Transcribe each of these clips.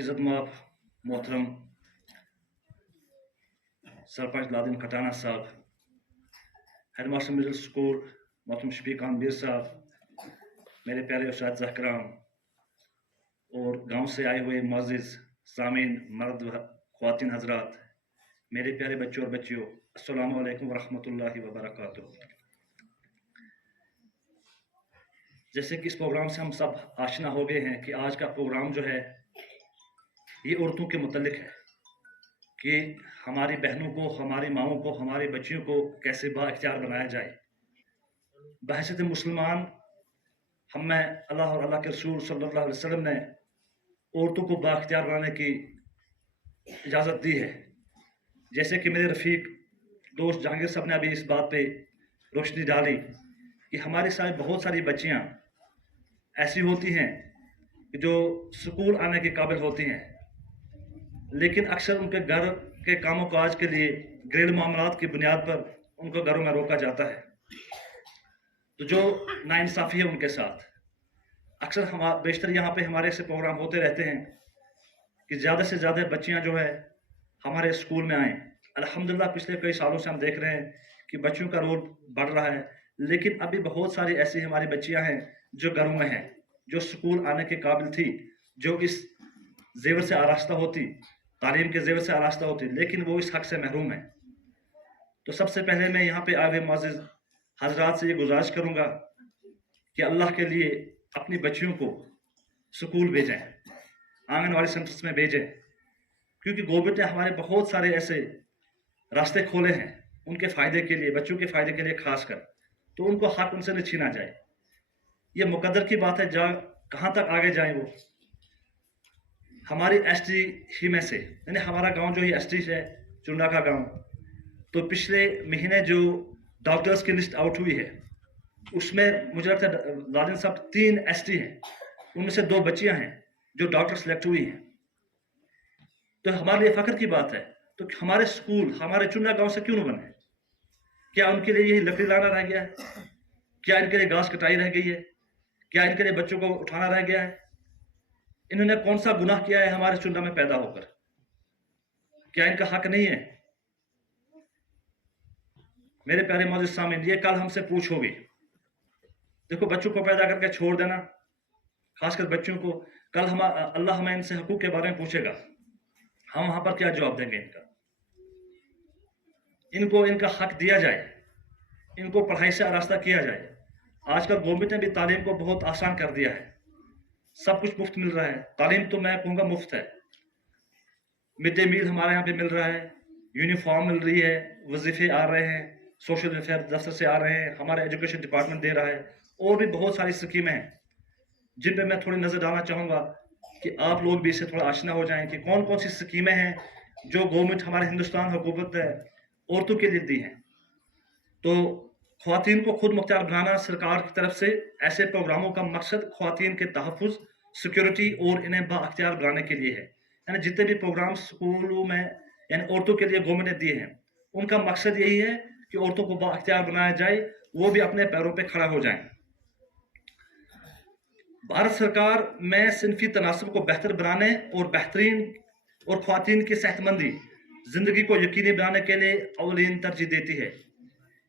इज़्ज़त माफ़ मोहतरम सरपंच लादिन खटाना साहब, हेडमास्टर मिडिल स्कूल मोहतरम शफीक मीर साहब, मेरे प्यारे उस्ताद ज़हराम और गांव से आए हुए मुअज़्ज़िज़ सामीन मर्द व ख़वातीन हज़रात, मेरे प्यारे बच्चों और बच्चियों, अस्सलामु अलैकुम व रहमतुल्लाहि व बरकातुहू। जैसे कि इस प्रोग्राम से हम सब आशना हो गए हैं कि आज का प्रोग्राम जो है ये औरतों के मुतल्लिक है कि हमारी बहनों को, हमारी माओं को, हमारी बच्चियों को कैसे बाइख्तियार बनाया जाए। बहैसियत मुसलमान हमें अल्लाह और अल्लाह के रसूल सल्लल्लाहु अलैहि वसल्लम ने औरतों को बाइख्तियार बनाने की इजाज़त दी है। जैसे कि मेरे रफ़ीक दोस्त जहांगीर साहब ने अभी इस बात पे रोशनी डाली कि हमारे साथ बहुत सारी बच्चियां ऐसी होती हैं जो स्कूल आने के काबिल होती हैं, लेकिन अक्सर उनके घर के कामों काज के लिए घरेलू मामलात की बुनियाद पर उनको घरों में रोका जाता है। तो जो नाइंसाफ़ी है उनके साथ अक्सर हम बेशतर यहाँ पे हमारे से प्रोग्राम होते रहते हैं कि ज़्यादा से ज़्यादा बच्चियाँ जो है हमारे स्कूल में आएँ। अल्हम्दुलिल्लाह पिछले कई सालों से हम देख रहे हैं कि बच्चियों का रोल बढ़ रहा है, लेकिन अभी बहुत सारी ऐसी हमारी बच्चियाँ हैं जो घरों में हैं, जो स्कूल आने के काबिल थी, जो इस जेवर से आरास्ता होती, तालीम के जेवर से आरास्ता होती, लेकिन वो इस हक से महरूम है। तो सबसे पहले मैं यहाँ पे आए हुए मुअज़्ज़िज़ हज़रात से ये गुजारिश करूँगा कि अल्लाह के लिए अपनी बच्चियों को स्कूल भेजें, आंगनवाड़ी सेंटर्स में भेजें, क्योंकि गवर्नमेंट ने हमारे बहुत सारे ऐसे रास्ते खोले हैं उनके फ़ायदे के लिए, बच्चों के फ़ायदे के लिए खास कर, तो उनको हक उनसे न छीना जाए। ये मुकद्दर की बात है, कहाँ तक आगे जाएं वो। हमारी एसटी ही में से, यानी हमारा गांव जो ये एसटी है, चुंडा का गांव, तो पिछले महीने जो डॉक्टर्स की लिस्ट आउट हुई है उसमें मुझे लगता है लादिन साहब 3 एसटी हैं, उनमें से 2 बच्चियां हैं जो डॉक्टर सेलेक्ट हुई हैं। तो हमारे लिए फ़ख्र की बात है। तो हमारे स्कूल हमारे चुंडा गांव से क्यों न बने? क्या उनके लिए यही लकड़ी लाना रह गया है? क्या इनके लिए घास कटाई रह गई है? क्या इनके लिए बच्चों को उठाना रह गया है? इन्होंने कौन सा गुनाह किया है हमारे चुंडा में पैदा होकर? क्या इनका हक नहीं है? मेरे प्यारे मौजूद सामीन, ये कल हमसे पूछ होगी। देखो, बच्चों को पैदा करके छोड़ देना, खासकर बच्चों को, कल हम अल्लाह हमें इनसे हकूक के बारे में पूछेगा, हम वहां पर क्या जवाब देंगे इनका? इनको इनका हक दिया जाए, इनको पढ़ाई से आरास्ता किया जाए। आजकल गवर्नमेंट ने भी तालीम को बहुत आसान कर दिया है, सब कुछ मुफ्त मिल रहा है। तालीम तो मैं कहूँगा मुफ्त है। मिड डे मील हमारे यहाँ पे मिल रहा है, यूनिफॉर्म मिल रही है, वजीफे आ रहे हैं, सोशल वेलफेयर दफ्तर से आ रहे हैं, हमारा एजुकेशन डिपार्टमेंट दे रहा है, और भी बहुत सारी स्कीमें हैं जिन पे मैं थोड़ी नज़र डालना चाहूँगा कि आप लोग भी इससे थोड़ा आशना हो जाएं कि कौन कौन सी स्कीमें हैं जो गवर्नमेंट हमारे हिंदुस्तान हुकूमत ने औरतों के लिए दी हैं। तो ख्वातीन को खुद मुख्तियार बनाना सरकार की तरफ से ऐसे प्रोग्रामों का मकसद ख्वातीन के तहफ़्फ़ुज़, सिक्योरिटी और इन्हें बाअख्तियार बनाने के लिए है। यानी जितने भी प्रोग्राम स्कूलों में यानी औरतों के लिए गवर्नमेंट ने दिए हैं, उनका मकसद यही है कि औरतों को बाअख्तियार बनाया जाए, वो भी अपने पैरों पे खड़ा हो जाएं। भारत सरकार में सिनफी तनासब को बेहतर बनाने और बेहतरीन और ख्वातीन की सेहतमंदी ज़िंदगी को यकीनी बनाने के लिए अवलीन तरजीह देती है।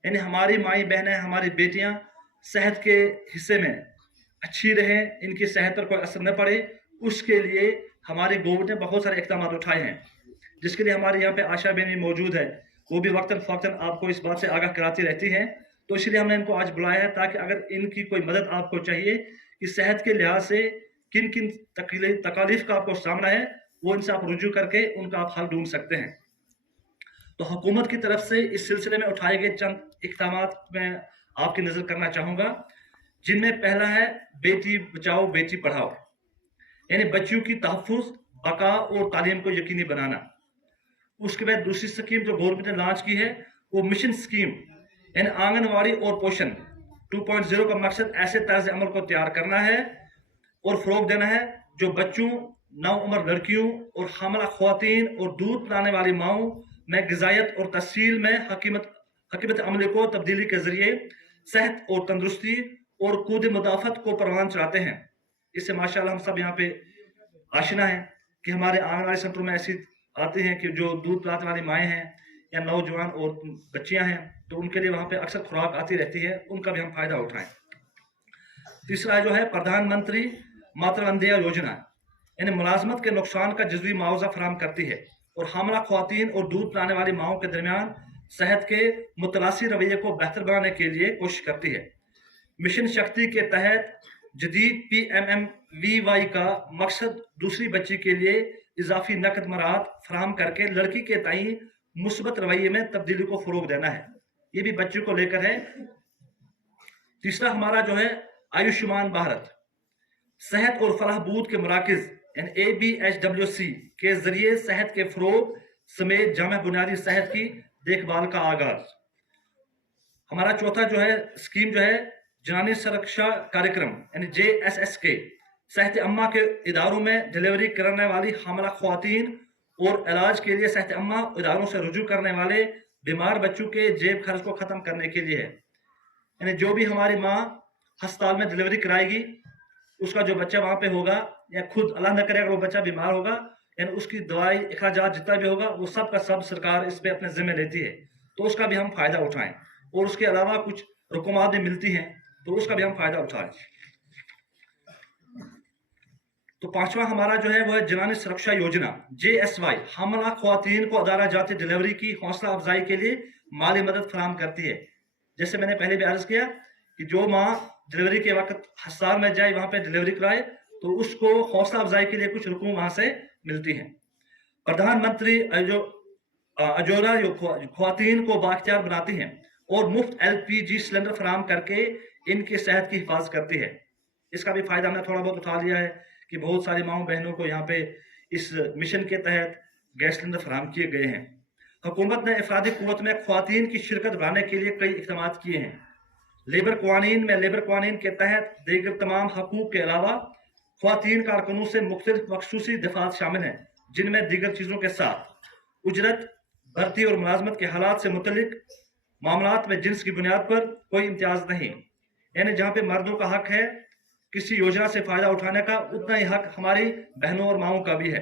यानी हमारी माई बहनें, हमारी बेटियां सेहत के हिस्से में अच्छी रहें, इनकी सेहत पर कोई असर न पड़े, उसके लिए हमारी गवर्नमेंट ने बहुत सारे इक़दाम उठाए हैं, जिसके लिए हमारे यहाँ पे आशा बेनी मौजूद है। वो भी वक्तन फ़वक्तन आपको इस बात से आगाह कराती रहती हैं। तो इसलिए हमने इनको आज बुलाया है ताकि अगर इनकी कोई मदद आपको चाहिए कि सेहत के लिहाज से किन किन तकालीफ का आपको सामना है, वो इनसे आप रुजू करके उनका आप हल ढूंढ सकते हैं। तो हुकूमत की तरफ से इस सिलसिले में उठाए गए चंद इक़दामात में आपकी नज़र करना चाहूँगा, जिनमें पहला है बेटी बचाओ बेटी पढ़ाओ, यानी बच्चियों की तहफ़्फ़ुज़, बका और तालीम को यकीनी बनाना। उसके बाद दूसरी स्कीम जो गवर्नमेंट ने लॉन्च की है वो मिशन स्कीम, यानी आंगनवाड़ी और पोषण 2.0 का मकसद ऐसे तर्ज अमल को तैयार करना है और फ़रोग़ देना है जो बच्चों, नौउम्र लड़कियों और हामिला ख़वातीन और दूध पिलाने वाली माओं में ग़िज़ायत और तस्हील में हकीमत अमली को तब्दीली के ज़रिए सेहत और तंदुरुस्ती और कूद मुदाफ़त को परवान चढ़ाते हैं। इससे माशाअल्लाह हम सब यहाँ पे आशना हैं कि हमारे आंगनबाड़ी सेंटरों में ऐसी आते हैं कि जो दूध पिलाने वाली माएँ हैं या नौजवान और बच्चियाँ हैं, तो उनके लिए वहाँ पे अक्सर खुराक आती रहती है, उनका भी हम फायदा उठाएं। तीसरा जो है प्रधानमंत्री मातृ वंदना योजना, यानी मुलाजमत के नुकसान का जज़वी मुआवजा फराहम करती है और हामला ख्वातीन और दूध पिलाने वाली माओं के दरमियान सेहत के मुतलासी रवैये को बेहतर बनाने के लिए कोशिश करती है। मिशन शक्ति के तहत जदीद PMMVY का मकसद दूसरी बच्ची के लिए इजाफी नकद मराहत फराहम करके लड़की के तई मुस्बत रवैये में तब्दीली को फरोग देना है। ये भी बच्चों को लेकर है। तीसरा हमारा जो है आयुष्मान भारत, सेहत और फलाहबूद के मराकज यानी ABHWC के जरिए सेहत के फरोग समेत जामा बुनियादी सेहत की देखभाल का आगाज। हमारा चौथा जो है स्कीम जो है जनानी सुरक्षा कार्यक्रम यानी JSSK, सेहत अम्मा के इदारों में डिलीवरी करने वाली हामला ख्वातीन और इलाज के लिए सेहत अम्मा इदारों से रुजू करने वाले बीमार बच्चों के जेब खर्च को ख़त्म करने के लिए है। यानी जो भी हमारी माँ अस्पताल में डिलीवरी कराएगी, उसका जो बच्चा वहाँ पे होगा या खुद अल्लाह न करे अगर वो बच्चा बीमार होगा, यानी उसकी दवाई अखराजात जितना भी होगा वो सब का सब सरकार इस पे अपने जिम्मे लेती है, तो उसका भी हम फायदा उठाएं। और उसके अलावा कुछ रकूमात भी मिलती हैं, तो उसका भी हम फायदा उठाएं। तो पांचवा हमारा जो है वो है जनानी सुरक्षा योजना JSY, हमला ख्वातीन को अदारा जाती डिलीवरी की हौसला अफजाई के लिए माली मदद फराहम करती है। जैसे मैंने पहले भी अर्ज किया कि जो माँ डिलीवरी के वक्त अस्पताल में जाए वहाँ पे डिलीवरी कराए, तो उसको हौसला अफजाई के लिए कुछ रकूम वहाँ से मिलती हैं। प्रधानमंत्री अजोरा ख्वातीन को बाख्तियार बनाती हैं और मुफ्त LPG सिलेंडर फराहम करके इनकी सेहत की हिफाजत करती है। इसका भी फायदा हमने थोड़ा बहुत उठा लिया है कि बहुत सारी माओ बहनों को यहाँ पे इस मिशन के तहत गैस सिलेंडर फराहम किए गए हैं। हुकूमत ने इफरादी कुव्वत में ख्वातीन की शिरकत बढ़ाने के लिए कई इक़दाम किए हैं। लेबर कवानीन में लेबर कवानीन के तहत दीगर तमाम हकूक के अलावा ख्वातीन कारकुनों से मुख्तलिफ मखसूसी दफात शामिल हैं, जिनमें दीगर चीज़ों के साथ उजरत, भर्ती और मुलाजमत के हालात से मुतलिक मामलात में जिन्स की बुनियाद पर कोई इम्तियाज नहीं। यानी जहाँ पे मर्दों का हक है किसी योजना से फायदा उठाने का, उतना ही हक हमारी बहनों और माओं का भी है।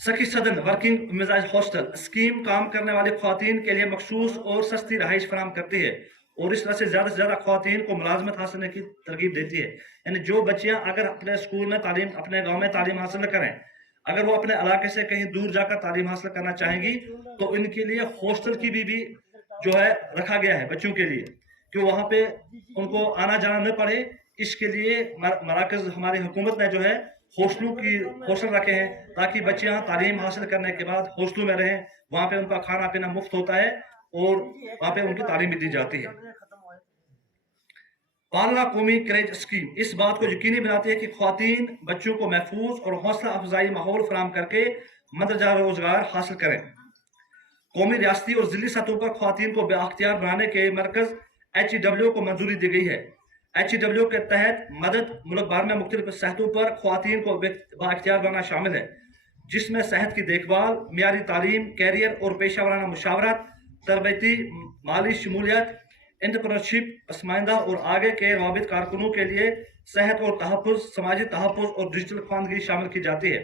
सखी सदन वर्किंग मिजाज हॉस्टल स्कीम काम करने वाली ख्वातीन के लिए मखसूस और सस्ती रहाइश फराहम करती है और इस तरह से ज़्यादा ख्वातीन को मुलाजमत हासिल करने की तरकीब देती है। यानी जो बच्चियां अगर अपने स्कूल में तालीम, अपने गांव में तालीम हासिल न करें, अगर वो अपने इलाके से कहीं दूर जाकर तालीम हासिल करना चाहेंगी, तो इनके लिए हॉस्टल की भी जो है रखा गया है बच्चों के लिए, कि वहाँ पे उनको आना जाना न पड़े। इसके लिए मराकज़ हमारी हुकूमत ने जो है हॉस्टल रखे हैं, ताकि बच्चियां तालीम हासिल करने के बाद हॉस्टलों में रहें। वहाँ पे उनका खाना पीना मुफ्त होता है और वहाँ पे उनकी तालीम भी दी जाती है। पालना कौमी करेज स्कीम इस बात को यकीनी बनाती है कि ख्वातीन बच्चों को महफूज और हौसला अफजाई माहौल फराहम करके मददगार रोजगार हासिल करें। कौमी, रियासती और जिली सतहों पर ख्वातीन को बाख्तियार बनाने के मरकज HEW को मंजूरी दी गई है। HEW के तहत मदद मुल्क भर में मुख्तलिफ सतहों पर ख्वातीन को बाख्तियार बनाना शामिल है, जिसमें सेहत की देखभाल, मियारी तालीम, कैरियर और पेशा वाराना मुशावरत, तरबती माली शमूलियत, एंटरप्रेन्योरशिप, पसमानदा और आगे के रवाबित कारकुनों के लिए सेहत और तहफ़्फ़ुज़, समाजी तहफ़्फ़ुज़ और डिजिटल ख्वानदगी शामिल की जाती है।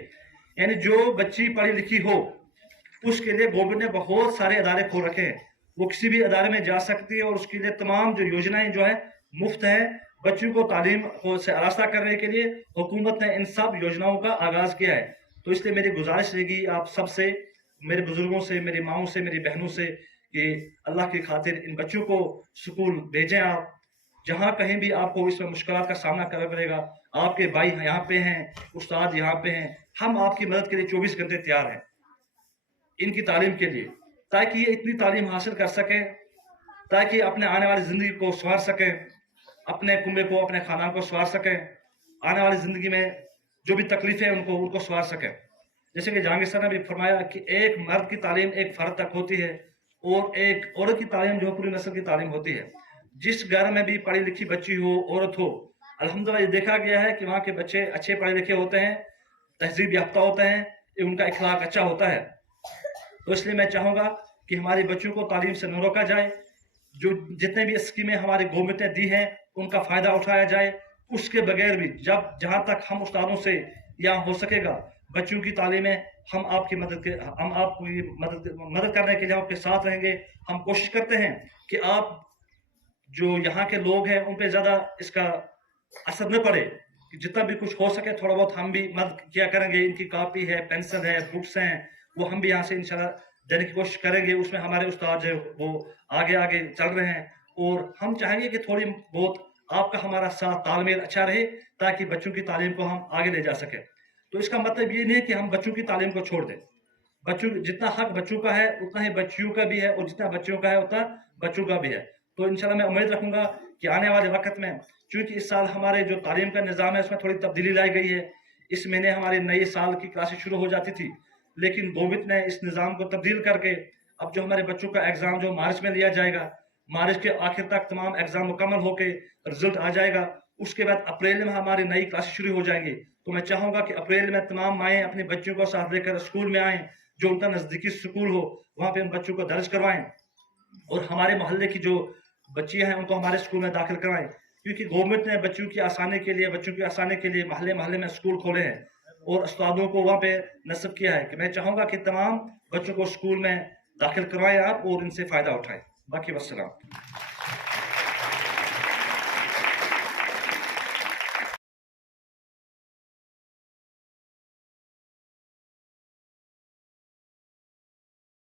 यानी जो बच्ची पढ़ी लिखी हो उसके लिए गवर्नमेंट ने बहुत सारे अदारे खोल रखे हैं, वो किसी भी अदारे में जा सकती है और उसके लिए तमाम जो योजनाएं जो है मुफ्त है। बच्चों को तालीम से आरास्ता करने के लिए हुकूमत ने इन सब योजनाओं का आगाज़ किया है। तो इसलिए मेरी गुजारिश रहेगी आप सबसे, मेरे बुजुर्गों से, मेरी माओं से, मेरी बहनों से, कि अल्लाह की खातिर इन बच्चों को स्कूल भेजें। आप जहाँ कहीं भी आपको इसमें मुश्किलात का सामना करना पड़ेगा, आपके भाई यहाँ पे हैं, उस्ताद यहाँ पे हैं, हम आपकी मदद के लिए 24 घंटे तैयार हैं इनकी तालीम के लिए, ताकि ये इतनी तालीम हासिल कर सकें, ताकि अपने आने वाली ज़िंदगी को संवार सकें, अपने कुंबे को, अपने खाना को संवार सकें, आने वाली ज़िंदगी में जो भी तकलीफ़ें हैं उनको संवार सकें। जैसे कि जहांगीर सर ने भी फरमाया कि एक मर्द की तालीम एक फ़र्द तक होती है और एक औरत की तालीम जो पूरी नस्ल की तालीम होती है। जिस घर में भी पढ़ी लिखी बच्ची हो, औरत हो, अल्हम्दुलिल्लाह ये देखा गया है कि वहाँ के बच्चे अच्छे पढ़े लिखे होते हैं, तहजीब याफ्ता होते हैं, उनका इखलाक अच्छा होता है। तो इसलिए मैं चाहूँगा कि हमारे बच्चों को तालीम से न रोका जाए, जो जितने भी स्कीमें हमारी गवर्नमेंट ने दी हैं उनका फ़ायदा उठाया जाए। उसके बगैर भी जहाँ तक हम उस्तादों से यहाँ हो सकेगा। बच्चों की तालीम में हम आपकी हम आपकी मदद करने के लिए आपके साथ रहेंगे। हम कोशिश करते हैं कि आप जो यहाँ के लोग हैं उन पे ज़्यादा इसका असर न पड़े, कि जितना भी कुछ हो सके थोड़ा बहुत हम भी मदद किया करेंगे। इनकी कॉपी है, पेंसिल है, बुक्स हैं, वो हम भी यहाँ से इंशाल्लाह देने की कोशिश करेंगे। उसमें हमारे उस्ताद जो वो आगे आगे चल रहे हैं, और हम चाहेंगे कि थोड़ी बहुत आपका हमारा साथ तालमेल अच्छा रहे, ताकि बच्चों की तालीम को हम आगे ले जा सकें। तो इसका मतलब ये नहीं है कि हम बच्चों की तालीम को छोड़ दें। बच्चों जितना हक बच्चों का है उतना ही बच्चियों का भी है, और जितना बच्चियों का है उतना बच्चों का भी है। तो इंशाल्लाह मैं उम्मीद रखूंगा कि आने वाले वक्त में, चूंकि इस साल हमारे जो तालीम का निज़ाम है उसमें थोड़ी तब्दीली लाई गई है। इस महीने हमारे नए साल की क्लासेस शुरू हो जाती थी, लेकिन कोविड ने इस निज़ाम को तब्दील करके अब जो हमारे बच्चों का एग्ज़ाम जो मार्च में लिया जाएगा, मार्च के आखिर तक तमाम एग्ज़ाम मुकम्मल होकर रिजल्ट आ जाएगा। उसके बाद अप्रैल में हमारी नई क्लासेस शुरू हो जाएंगी। तो मैं चाहूँगा कि अप्रैल में तमाम माएँ अपने बच्चों को साथ लेकर स्कूल में आएँ, जो उनका नज़दीकी स्कूल हो वहाँ पे उन बच्चों को दर्ज करवाएं, और हमारे मोहल्ले की जो बच्चियां हैं उनको हमारे स्कूल में दाखिल करवाएं। क्योंकि गवर्नमेंट ने बच्चों की आसानी के लिए महल्ले महल्ले में स्कूल खोले हैं, और उस्तादों को वहाँ पे नस्ब किया है। कि मैं चाहूँगा कि तमाम बच्चों को स्कूल में दाखिल करवाएं आप, और इनसे फ़ायदा उठाएं। बाकी वस्सलाम।